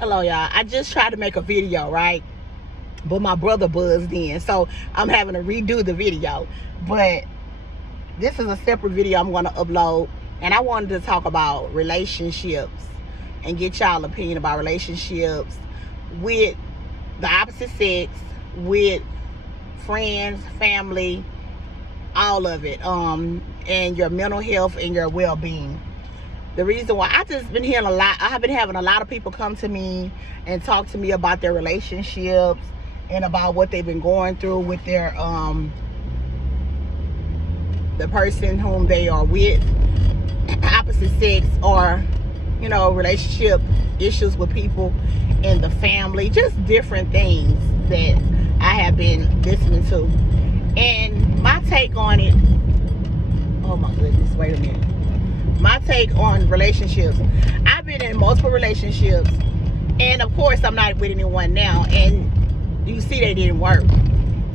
Hello, y'all. I just tried to make a video, right? But my brother buzzed in, so I'm having to redo the video. But this is a separate video I'm going to upload, and I wanted to talk about relationships and get y'all opinion about relationships with the opposite sex, with friends, family, all of it, and your mental health and your well-being. The reason why I just been hearing a lot, I have been having a lot of people come to me and talk to me about their relationships and about what they've been going through with their the person whom they are with, opposite sex, or relationship issues with people in the family, just different things that I have been listening to. And my take on it, oh my goodness, wait a minute. My take on relationships. I've been in multiple relationships, and of course I'm not with anyone now, and you see they didn't work.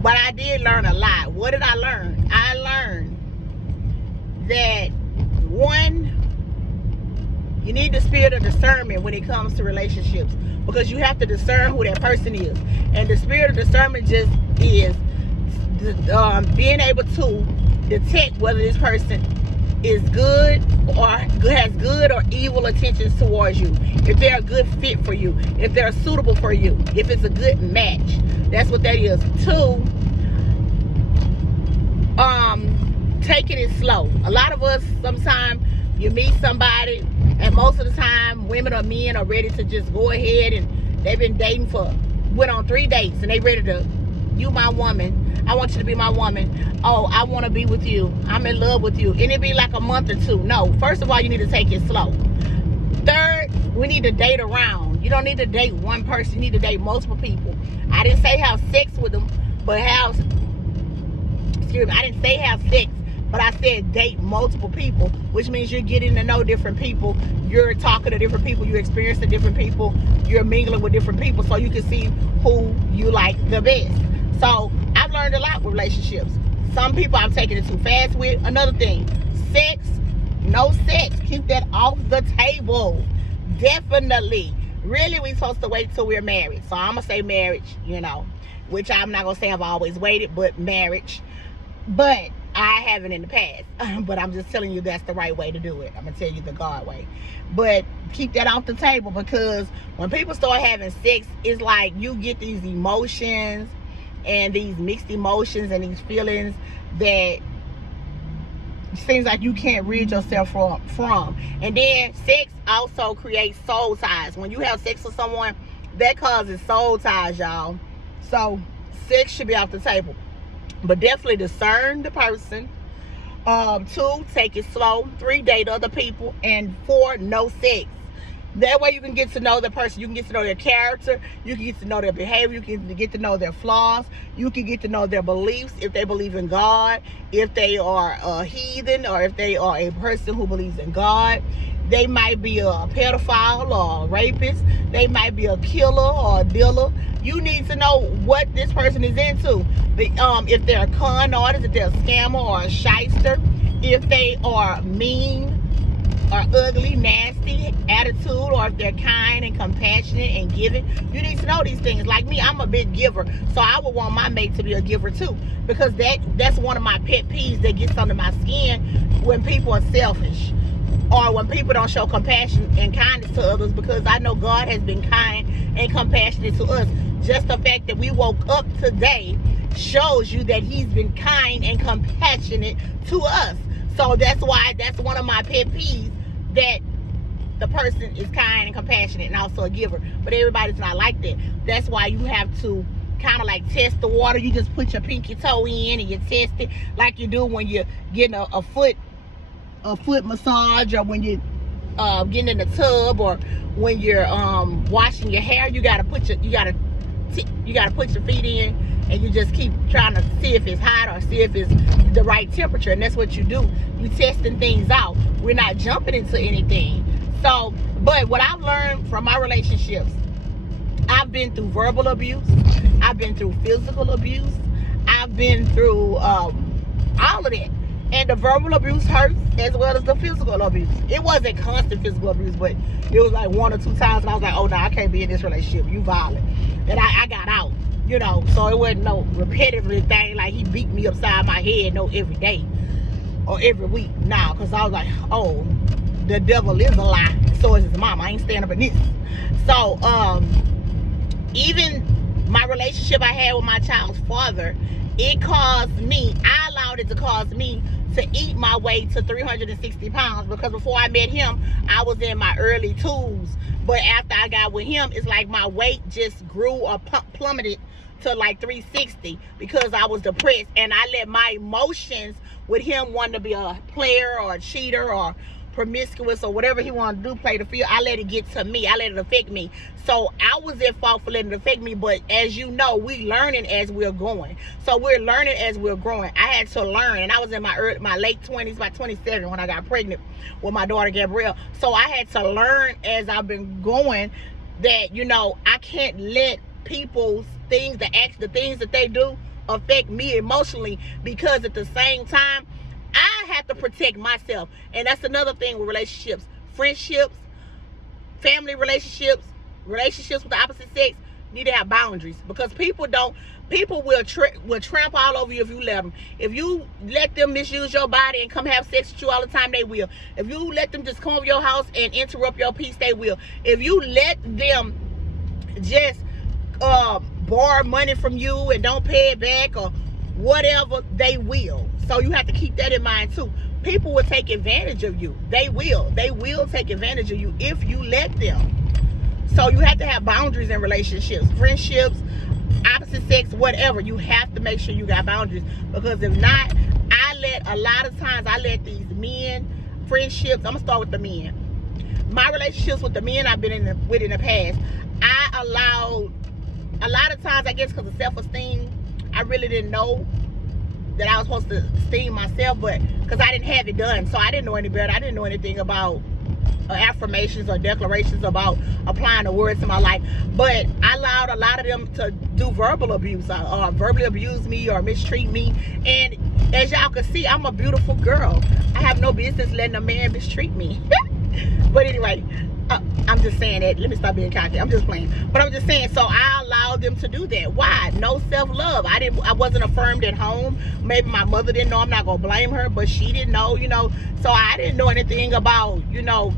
But I did learn a lot. What did I learn? I learned that, one, you need the spirit of discernment when it comes to relationships, because you have to discern who that person is. And the spirit of discernment just is being able to detect whether this person is good or has good or evil intentions towards you, if they're a good fit for you, if they're suitable for you, if it's a good match. That's what that is. Two, taking it slow. A lot of us, sometimes you meet somebody, and most of the time women or men are ready to just go ahead, and they've been dating went on 3 dates, and they ready to, you my woman, I want you to be my woman. Oh, I want to be with you. I'm in love with you. And it be like a month or two. No, first of all, you need to take it slow. Third, we need to date around. You don't need to date one person. You need to date multiple people. I didn't say have sex with them, but I didn't say have sex, but I said date multiple people, which means you're getting to know different people. You're talking to different people. You're experiencing different people. You're mingling with different people, so you can see who you like the best. So I've learned a lot with relationships. Some people I've taken it too fast with. Another thing, sex, no sex. Keep that off the table. Definitely. Really, we're supposed to wait till we're married. So I'm going to say marriage, which I'm not going to say I've always waited, but marriage. But I haven't in the past. But I'm just telling you that's the right way to do it. I'm going to tell you the God way. But keep that off the table, because when people start having sex, it's like you get these emotions and these mixed emotions and these feelings that seems like you can't rid yourself from. And then sex also creates soul ties. When you have sex with someone, that causes soul ties, y'all. So sex should be off the table, but definitely discern the person. 2, take it slow. 3, date other people. And 4, no sex. That way you can get to know the person. You can get to know their character. You can get to know their behavior. You can get to know their flaws. You can get to know their beliefs, if they believe in God, if they are a heathen, or if they are a person who believes in God. They might be a pedophile or a rapist. They might be a killer or a dealer. You need to know what this person is into. If they're a con artist, if they're a scammer or a shyster, if they are mean or ugly, nasty attitude, or if they're kind and compassionate and giving. You need to know these things. Like me, I'm a big giver, so I would want my mate to be a giver too, because that's one of my pet peeves that gets under my skin, when people are selfish or when people don't show compassion and kindness to others, because I know God has been kind and compassionate to us. Just the fact that we woke up today shows you that he's been kind and compassionate to us. So that's why that's one of my pet peeves, that the person is kind and compassionate and also a giver. But everybody's not like that. That's why you have to kind of like test the water. You just put your pinky toe in and you test it, like you do when you're getting a foot massage, or when you're getting in the tub, or when you're washing your hair. You gotta put your feet in, and you just keep trying to see if it's hot or see if it's the right temperature. And that's what you do. You testing things out. We're not jumping into anything. So, but what I've learned from my relationships, I've been through verbal abuse. I've been through physical abuse. I've been through all of that. And the verbal abuse hurts as well as the physical abuse. It wasn't constant physical abuse, but it was like 1 or 2 times, and I was like, oh no, I can't be in this relationship. You violent. And I got out, you know. So it wasn't no repetitive thing like he beat me upside my head every day or every week. Nah, because I was like, oh, the devil is a lie. So is his mama. I ain't standing up in this. So even my relationship I had with my child's father, it caused me, I allowed it to cause me to eat my way to 360 pounds, because before I met him, I was in my early 2s. But after I got with him, it's like my weight just grew or plummeted to like 360 because I was depressed, and I let my emotions with him wanting to be a player or a cheater or promiscuous or whatever he wanted to do, play the field, I let it get to me. I let it affect me. So I was at fault for letting it affect me. But as you know, we learning as we're going. So we're learning as we're growing. I had to learn, and I was in my late 20s, about 27 when I got pregnant with my daughter Gabrielle. So I had to learn as I've been going that, you know, I can't let people's things, the things that they do affect me emotionally, because at the same time I have to protect myself. And that's another thing with relationships, friendships, family relationships, relationships with the opposite sex. Need to have boundaries, because people will tramp all over you if you let them. If you let them misuse your body and come have sex with you all the time, they will. If you let them just come over your house and interrupt your peace, they will. If you let them just borrow money from you and don't pay it back or whatever, they will. So you have to keep that in mind too. People will take advantage of you. They will take advantage of you if you let them. So you have to have boundaries in relationships, friendships, opposite sex, whatever. You have to make sure you got boundaries, because if not, a lot of times I let these men, friendships, I'm gonna start with the men. My relationships with the men I've been with in the past, I allowed, a lot of times, I guess because of self-esteem, I really didn't know that I was supposed to esteem myself, but because I didn't have it done, so I didn't know any better. I didn't know anything about affirmations or declarations about applying the words to my life. But I allowed a lot of them to do verbal abuse, or verbally abuse me or mistreat me. And as y'all can see, I'm a beautiful girl. I have no business letting a man mistreat me. But anyway, I'm just saying that. Let me stop being cocky. I'm just playing. But I'm just saying, so I allowed them to do that. Why? No self-love. I wasn't affirmed at home. Maybe my mother didn't know. I'm not gonna blame her, but she didn't know, you know. So I didn't know anything about, you know,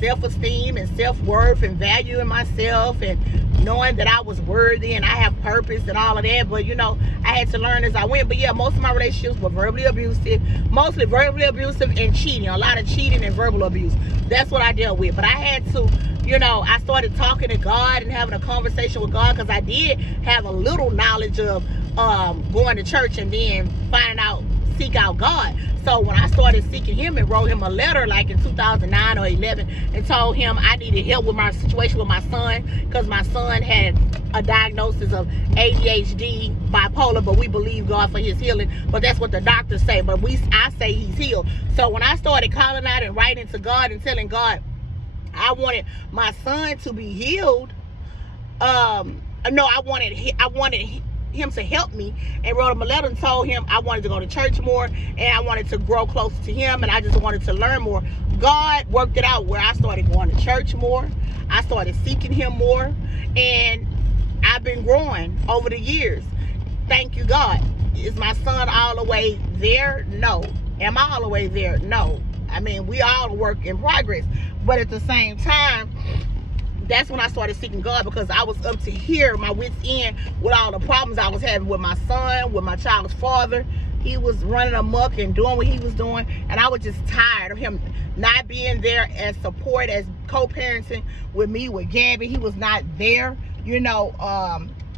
self-esteem and self-worth and value in myself, and knowing that I was worthy and I have purpose and all of that. But you know, I had to learn as I went. But yeah, most of my relationships were verbally abusive, mostly verbally abusive and cheating. A lot of cheating and verbal abuse. That's what I dealt with. But I had to, you know, I started talking to God and having a conversation with God, because I did have a little knowledge of going to church and then finding out, seek out God. So when I started seeking him and wrote him a letter like in 2009 or 11 and told him I needed help with my situation with my son, because my son had a diagnosis of ADHD, bipolar, but we believe God for his healing. But that's what the doctors say, but I say he's healed. So when I started calling out and writing to God and telling God I wanted my son to be healed, I wanted him to help me, and wrote him a letter and told him I wanted to go to church more and I wanted to grow closer to him, and I just wanted to learn more. God worked it out where I started going to church more. I started seeking him more, and I've been growing over the years. Thank you, God. Is my son all the way there? No. Am I all the way there? No. I mean, we all work in progress, but at the same time, that's when I started seeking God, because I was up to here, my wits end, with all the problems I was having with my son, with my child's father. He was running amok and doing what he was doing, and I was just tired of him not being there as support, as co-parenting with me, with Gabby. He was not there, you know,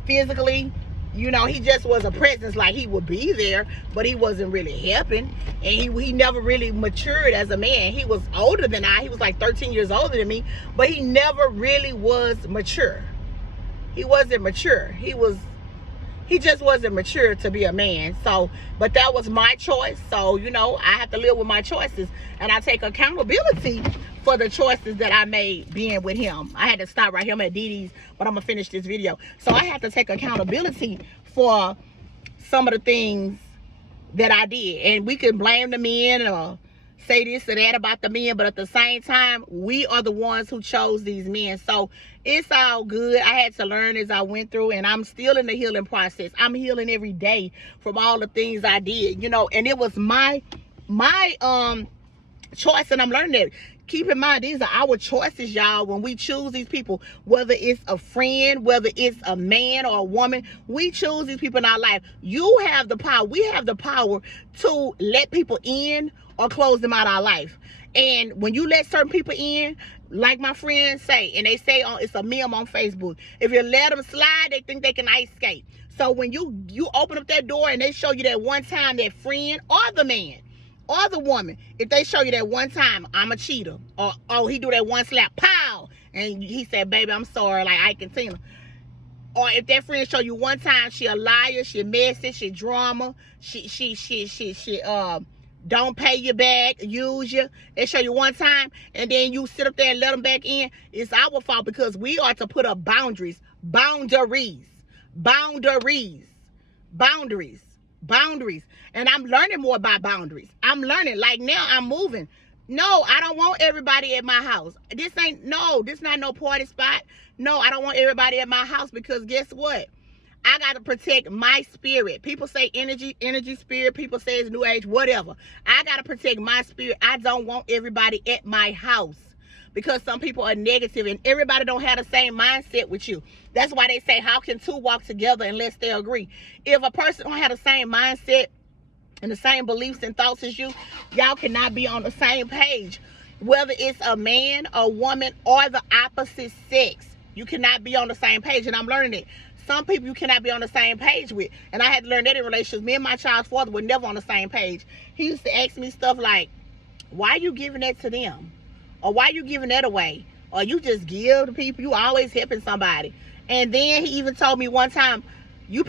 physically. You know, he just was a presence, like he would be there, but he wasn't really helping. And he never really matured as a man. He was older than I. He was like 13 years older than me, but he never really was mature. He wasn't mature. He just wasn't mature to be a man. So, but that was my choice. So, you know, I have to live with my choices, and I take accountability for the choices that I made being with him. I had to stop right here. I'm at DD's, but I'm gonna finish this video. So I have to take accountability for some of the things that I did. And we can blame the men or say this or that about the men, but at the same time, we are the ones who chose these men. So it's all good. I had to learn as I went through, and I'm still in the healing process. I'm healing every day from all the things I did, you know, and it was my choice, and I'm learning that. Keep in mind, these are our choices, y'all, when we choose these people, whether it's a friend, whether it's a man or a woman. We choose these people in our life. You have the power. We have the power to let people in or close them out of our life. And when you let certain people in, like my friends say, and they say it's a meme on Facebook, if you let them slide, they think they can ice skate. So when you open up that door and they show you that one time, that friend or the man or the woman, if they show you that one time, I'm a cheater, or oh, he do that one slap, pow, and he said, baby, I'm sorry, like Ike and Tina. Or if that friend show you one time, she a liar, she messy, she drama, she don't pay you back, use you. They show you one time, and then you sit up there and let them back in. It's our fault, because we are to put up boundaries. And I'm learning more about boundaries. I'm learning. Like now, I'm moving. No, I don't want everybody at my house. This not no party spot. No, I don't want everybody at my house, because guess what? I got to protect my spirit. People say energy spirit. People say it's new age, whatever. I got to protect my spirit. I don't want everybody at my house, because some people are negative, and everybody don't have the same mindset with you. That's why they say, how can two walk together unless they agree? If a person don't have the same mindset and the same beliefs and thoughts as you, y'all cannot be on the same page. Whether it's a man, a woman, or the opposite sex, you cannot be on the same page. And I'm learning it. Some people you cannot be on the same page with. And I had to learn that in relationships. Me and my child's father were never on the same page. He used to ask me stuff like, why are you giving that to them? Or why are you giving that away? Or you just give to people. You always helping somebody. And then he even told me one time, you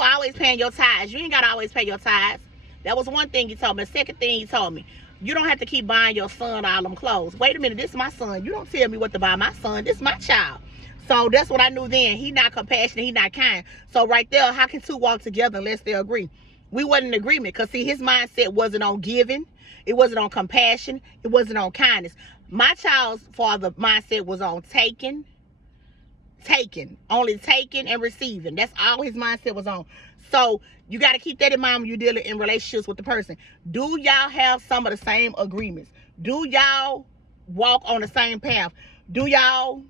always paying your tithes. You ain't got to always pay your tithes. That was one thing he told me. The second thing he told me, you don't have to keep buying your son all them clothes. Wait a minute, this is my son. You don't tell me what to buy my son. This is my child. So that's what I knew then. He not compassionate. He not kind. So right there, how can two walk together unless they agree? We wasn't in agreement, because see, his mindset wasn't on giving. It wasn't on compassion. It wasn't on kindness. My child's father mindset was on taking, only taking and receiving. That's all his mindset was on. So you got to keep that in mind when you're dealing in relationships with the person. Do y'all have some of the same agreements? Do y'all walk on the same path? Do y'all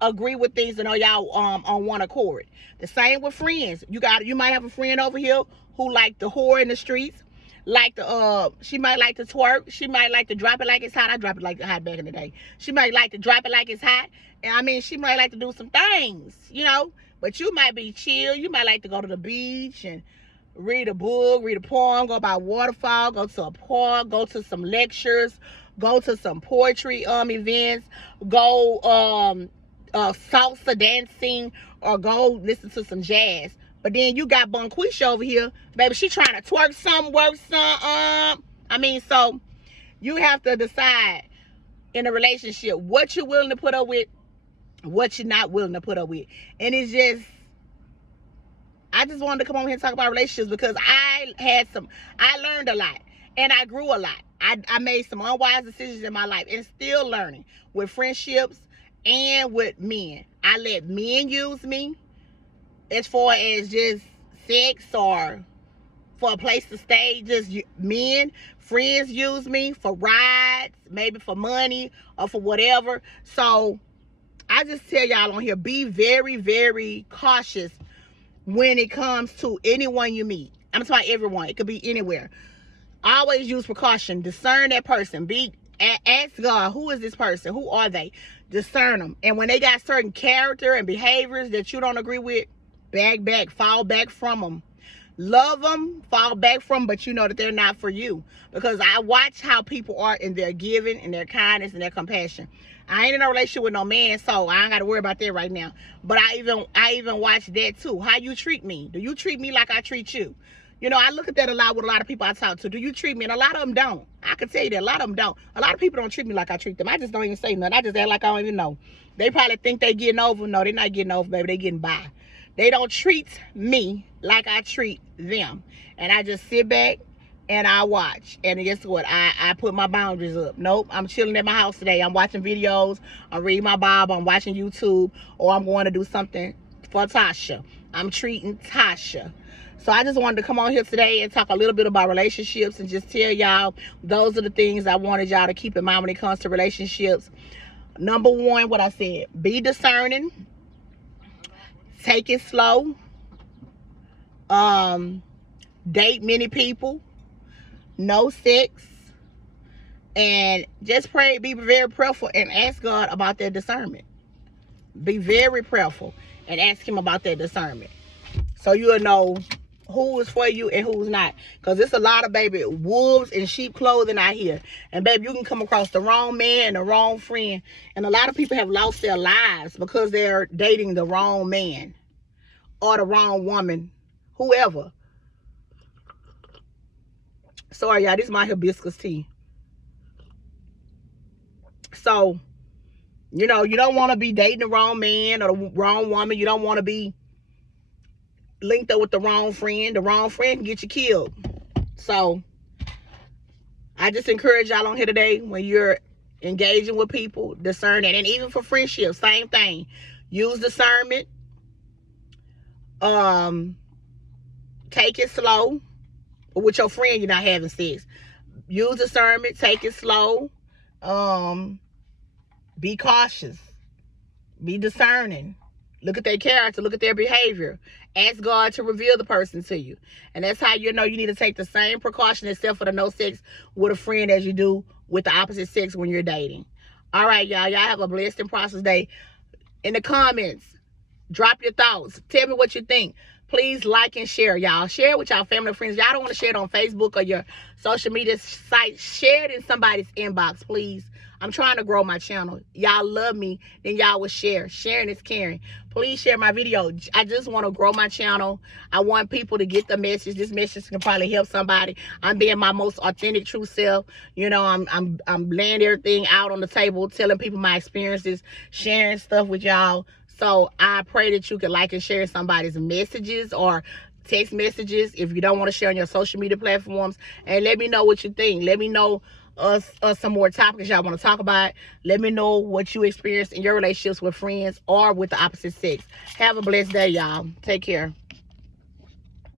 agree with things and are y'all on one accord? The same with friends. You might have a friend over here who like the whore in the streets, she might like to twerk, she might like to drop it like it's hot. I dropped it like it's hot back in the day. She might like to drop it like it's hot, and I mean, she might like to do some things, you know, but you might be chill. You might like to go to the beach and read a book, read a poem, go by a waterfall, go to a park, go to some lectures, go to some poetry events, go salsa dancing, or go listen to some jazz. But then you got Bonquisha over here, baby, she trying to twerk some, work some. So you have to decide in a relationship what you're willing to put up with, what you're not willing to put up with. And it's just, I just wanted to come on here and talk about relationships, because I learned a lot, and I grew a lot. I made some unwise decisions in my life, and still learning with friendships and with men. I let men use me as far as just sex or for a place to stay. Just men, friends use me for rides, maybe for money or for whatever. So I just tell y'all on here, be very, very cautious when it comes to anyone you meet. I'm talking everyone. It could be anywhere. Always use precaution. Discern that person. Ask God, who is this person? Who are they? Discern them. And when they got certain character and behaviors that you don't agree with, back, fall back from them. Love them, fall back from them, but you know that they're not for you. Because I watch how people are in their giving and their kindness and their compassion. I ain't in a relationship with no man, so I ain't got to worry about that right now. But I even watch that too. How you treat me. Do you treat me like I treat you? You know, I look at that a lot with a lot of people I talk to. Do you treat me? And a lot of them don't. I can tell you that a lot of them don't. A lot of people don't treat me like I treat them. I just don't even say nothing. I just act like I don't even know. They probably think they getting over. No, they're not getting over, baby. They getting by. They don't treat me like I treat them. And I just sit back and I watch. And guess what? I put my boundaries up. Nope, I'm chilling at my house today. I'm watching videos. I'm reading my Bible. I'm watching YouTube. Or I'm going to do something for Tasha. I'm treating Tasha. So I just wanted to come on here today and talk a little bit about relationships and just tell y'all those are the things I wanted y'all to keep in mind when it comes to relationships. Number one, what I said, be discerning. Take it slow. Date many people. No sex. And just pray, be very prayerful and ask God about that discernment. Be very prayerful and ask him about that discernment. So you'll know who is for you and who's not. Because there's a lot of, baby, wolves in sheep clothing out here. And, baby, you can come across the wrong man and the wrong friend. And a lot of people have lost their lives because they're dating the wrong man or the wrong woman, whoever. Sorry, y'all, this is my hibiscus tea. So, you know, you don't want to be dating the wrong man or the wrong woman. You don't want to be linked up with the wrong friend. The wrong friend can get you killed. So, I just encourage y'all on here today, when you're engaging with people, discern that. And even for friendships, same thing. Use discernment. Take it slow. With your friend, you're not having sex. Use discernment. Take it slow. Be cautious. Be discerning. Look at their character. Look at their behavior. Ask God to reveal the person to you. And that's how you know you need to take the same precaution, except for the no sex with a friend, as you do with the opposite sex when you're dating. All right, y'all. Y'all have a blessed and prosperous day. In the comments, drop your thoughts. Tell me what you think. Please like and share, y'all. Share it with y'all family and friends. Y'all don't want to share it on Facebook or your social media site. Share it in somebody's inbox, please. I'm trying to grow my channel. Y'all love me, then y'all will share. Sharing is caring. Please share my video. I just want to grow my channel. I want people to get the message. This message can probably help somebody. I'm being my most authentic, true self. You know, I'm laying everything out on the table, telling people my experiences, sharing stuff with y'all. So I pray that you can like and share somebody's messages or text messages if you don't want to share on your social media platforms. And let me know what you think. Let me know some more topics y'all want to talk about. Let me know what you experienced in your relationships with friends or with the opposite sex. Have a blessed day, y'all. Take care.